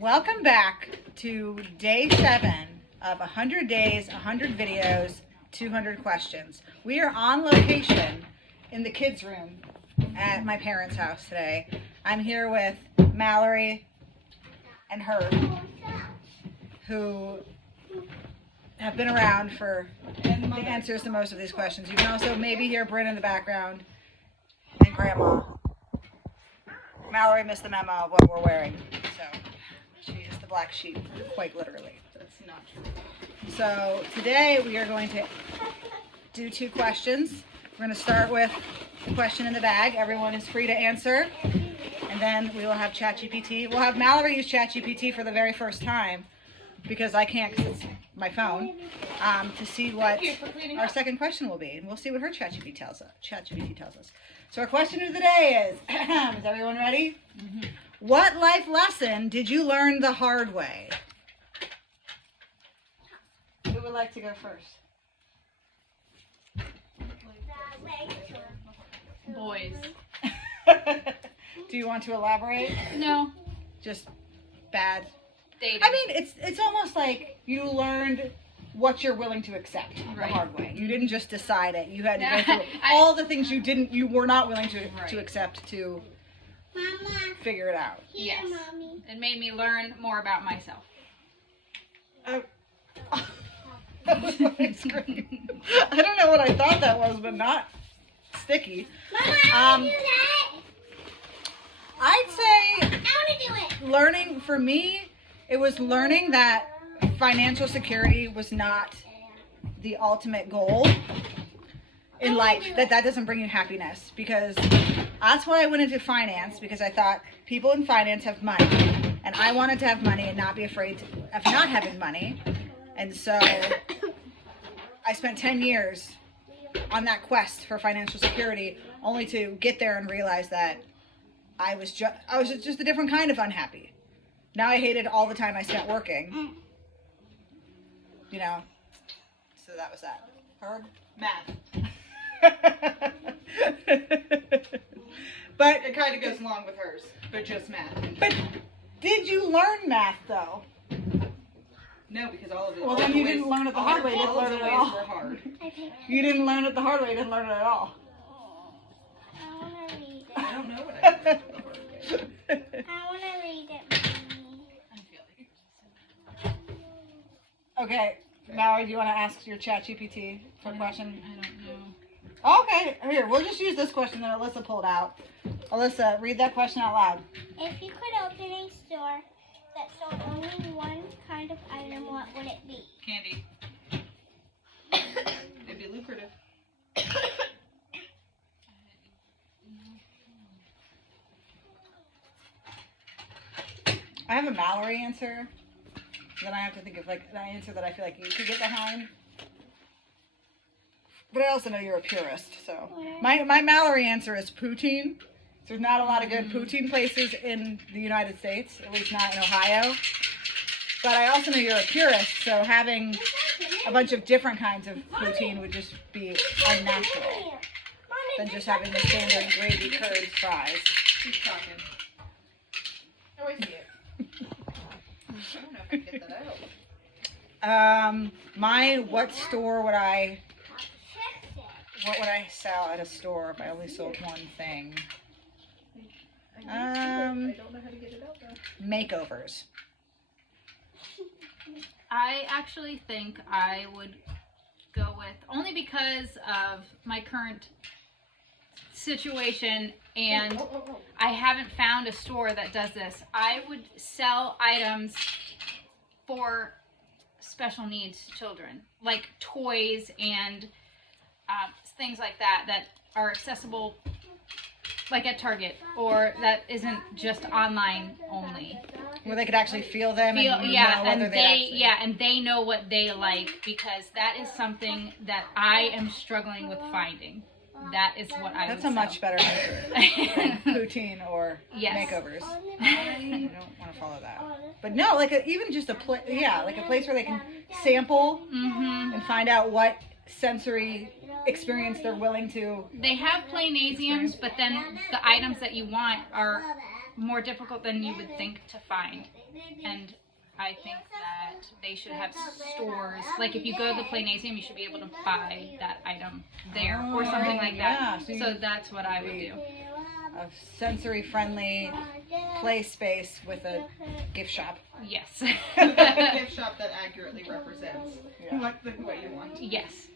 Welcome back to day 7 of 100 days, 100 videos, 200 questions. We are on location in the kids' room at my parents' house today. I'm here with Mallory and Herg, who have been around for the answers to most of these questions. You can also maybe hear Bryn in the background and Grandma. Mallory missed the memo of what we're wearing, so she is the black sheep, quite literally. That's not true. So today we are going to do 2 questions. We're going to start with the question in the bag. Everyone is free to answer, and then we will have ChatGPT. We'll have Mallory use ChatGPT for the very first time, because I can't, because it's my phone, to see what our second question will be. And we'll see what her ChatGPT tells us. So our question of the day is, is everyone ready? Mm-hmm. What life lesson did you learn the hard way? Who would like to go first? Boys. Do you want to elaborate? No. Just bad. Dating. I mean, it's almost like you learned what you're willing to accept the hard way. You didn't just decide it. You had to go through all the things you were not willing to accept to figure it out. Yes. It made me learn more about myself. That was my scream. I don't know what I thought that was, but not sticky. I'd say learning, for me, it was learning that financial security was not the ultimate goal in life, that doesn't bring you happiness, because that's why I went into finance, because I thought people in finance have money, and I wanted to have money and not be afraid of not having money. And so I spent 10 years on that quest for financial security, only to get there and realize that I was just a different kind of unhappy. Now I hated all the time I spent working. You know, so that was that. Herg? Math. But It kind of goes along with hers, but just math. But did you learn math though? No, because all of it. Well, then you didn't learn it the hard way. Didn't learn it at all. Were hard. You didn't learn it the hard way. Didn't learn it at all. I want to read it. I don't know what I did the hard way. I want to read it, Mommy. I feel like Okay, Mallory, do you want to ask your ChatGPT for a question? I don't know. Okay, here, we'll just use this question that Alyssa pulled out. Alyssa, read that question out loud. If you could open a store that sold only one kind of item, what would it be? Candy. It'd be lucrative. I have a Mallory answer. Then I have to think of like an answer that I feel like you could get behind. But I also know you're a purist, so my Mallory answer is poutine. There's not a lot of good poutine places in the United States, at least not in Ohio. But I also know you're a purist, so having a bunch of different kinds of poutine would just be unnatural than just having the standard gravy curd fries. Keep talking. Oh, I see it. I don't know if I can get that out. What would I sell at a store if I only sold one thing? I don't know how to get it out though. Makeovers. I actually think I would go with, only because of my current situation, and I haven't found a store that does this. I would sell items for special needs children, like toys and things like that are accessible, like at Target, or that isn't just online only. Where they could actually feel them and and they know what they like, because that is something that I am struggling with finding. That is what I That's would a much sell. better answer than poutine or Yes. makeovers. I don't want to follow that. But no, like even just a place where they can sample and find out what sensory experience they're willing to. They have planasiums, but then the items that you want are more difficult than you would think to find. And I think that they should have stores, like if you go to the Planasium, you should be able to buy that item there or something like that. Yeah, So that's what I would do. A sensory friendly play space with a gift shop. Yes. A gift shop that accurately represents what you want. Yes.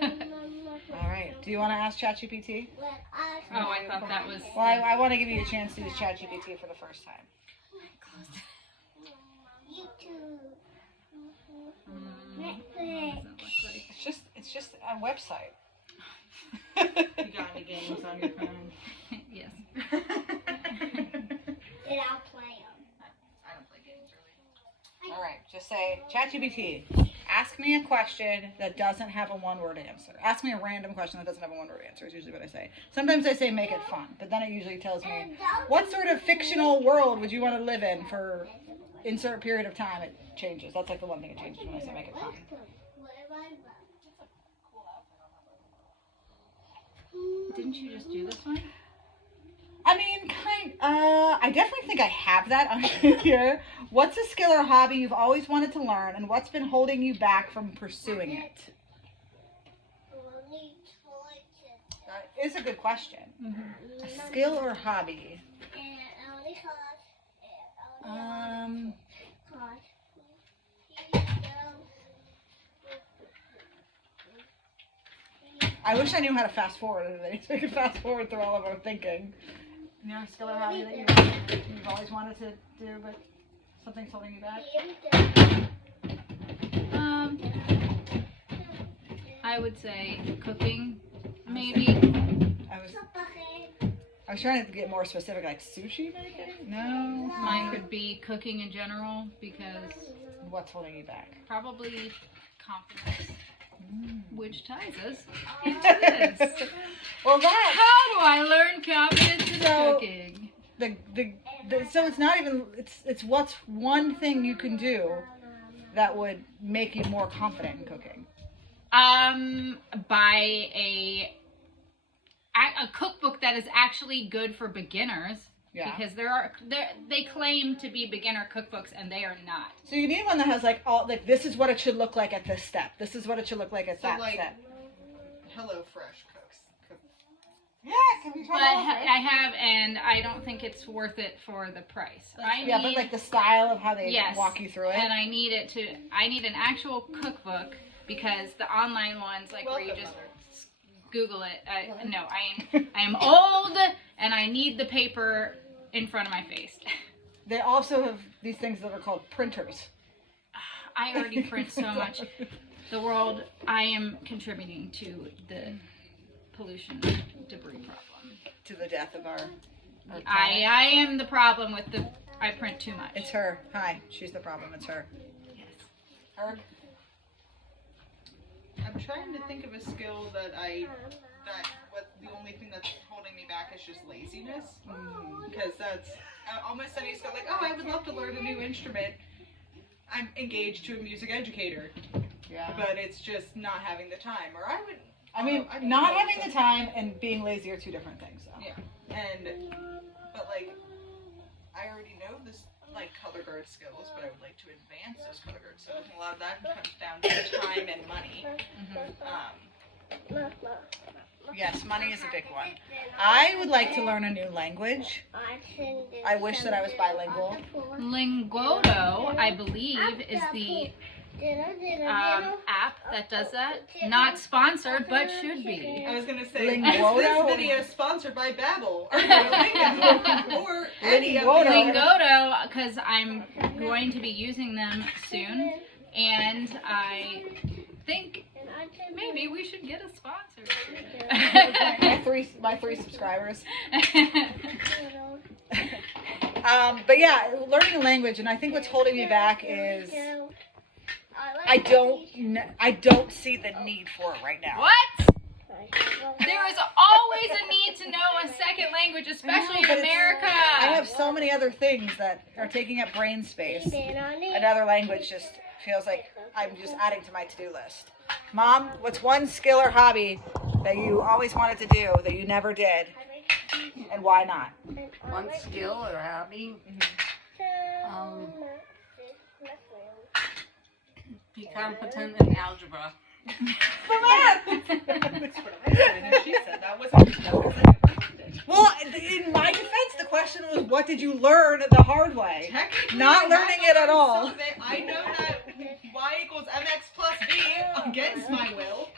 All right. Do you want to ask ChatGPT? Oh, I thought that was... Well, I want to give you a chance to use ChatGPT for the first time. It's just a website. You got any games on your phone? Yes. And I'll play them. I don't play games really. All right. Just say, ChatGPT, ask me a question that doesn't have a one-word answer. Ask me a random question that doesn't have a one-word answer is usually what I say. Sometimes I say make it fun, but then it usually tells me, what sort of fictional world would you want to live in for insert period of time? It changes. That's like the one thing it changes when I say make it fun. Didn't you just do this one? I mean, I definitely think I have that on here. What's a skill or hobby you've always wanted to learn, and what's been holding you back from pursuing it? That is a good question. Mm-hmm. A skill or hobby? I wish I knew how to fast forward. So I could fast forward through all of our thinking. You know, a skill or hobby that you've always wanted to do, but something's holding you back? I would say cooking, maybe. I was trying to get more specific, like sushi making? No. Mine could be cooking in general because What's holding you back? probably confidence, which ties us into this. Well, that How do I learn confidence in So- cooking? so it's not even it's what's one thing you can do that would make you more confident in cooking. Buy a cookbook that is actually good for beginners. Yeah. Because they claim to be beginner cookbooks and they are not. So you need one that has like all like this is what it should look like at this step. This is what it should look like at So that like step. Hello Fresh cooks. Yeah, can we But I have, and I don't think it's worth it for the price. Yeah, but like the style of how they Yes. walk you through it. And I need an actual cookbook because the online ones, like where you Welcome, just Mother. Google it. No, I am old and I need the paper in front of my face. They also have these things that are called printers. I already print so much. The world, I am contributing to the pollution debris problem. To the death of our I am the problem with I print too much. It's her. Hi, she's the problem. It's her. Yes. Herg? I'm trying to think of a skill that the only thing that's holding me back is just laziness. Because that's almost any skill. Like, oh, I would love to learn a new instrument. I'm engaged to a music educator, Yeah. but it's just not having the time. Or I would. I mean, I not know having the some- time and being lazy are two different things, though. Yeah, but like, I already know this like color guard skills, but I would like to advance those color guard skills. And a lot of that comes down to time and money. Yes, money is a big one. I would like to learn a new language. I wish that I was bilingual. Linguoto, I believe, is the app that does that. Not sponsored, but should be. I was gonna say, Linguoto? this video is sponsored by Babbel or Duolingo, or any of Linguoto. the Lingoto, because I'm going to be using them soon, and I think maybe we should get a sponsor. my three subscribers. But yeah, learning a language, and I think what's holding me back is I don't see the need for it right now. What? There is always a need to know a second language, especially in But America. I have so many other things that are taking up brain space. Another language just feels like I'm just adding to my to-do list. Mom, what's one skill or hobby that you always wanted to do that you never did? and why not? One skill or hobby. Be competent in algebra. For math! That's what I said, and she said that wasn't Well, in my defense, the question was, what did you learn the hard way? technically Not I learning have it at learned all. some of it. I know that y equals mx plus b against my will.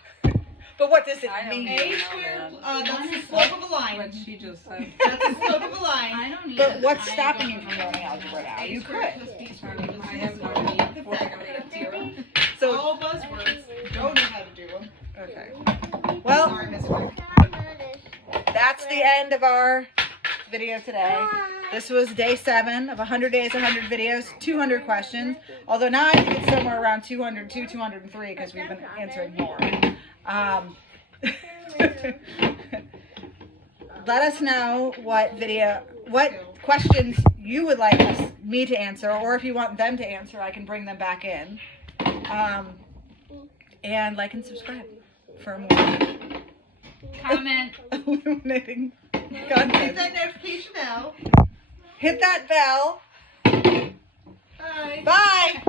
But what does it I don't mean? know. A squared, that's the slope of a What line. she just said. That's the slope of a line. I don't need But what's I stopping you don't from know. learning algebra now? You A squared could. plus b squared equals I have no c need for Pythagorean theorem. So, All buzzwords. Don't know how to do them. okay. Well, Sorry, Miss White. that's the end of our video today. This was day 7 of 100 days, 100 videos, 200 questions. Although now I think it's somewhere around 202, 203 because we've been answering more. Let us know what questions you would like me to answer, or if you want them to answer, I can bring them back in. And like and subscribe for more Comment. illuminating Hit content. that notification now. Hit that bell. Bye. Bye.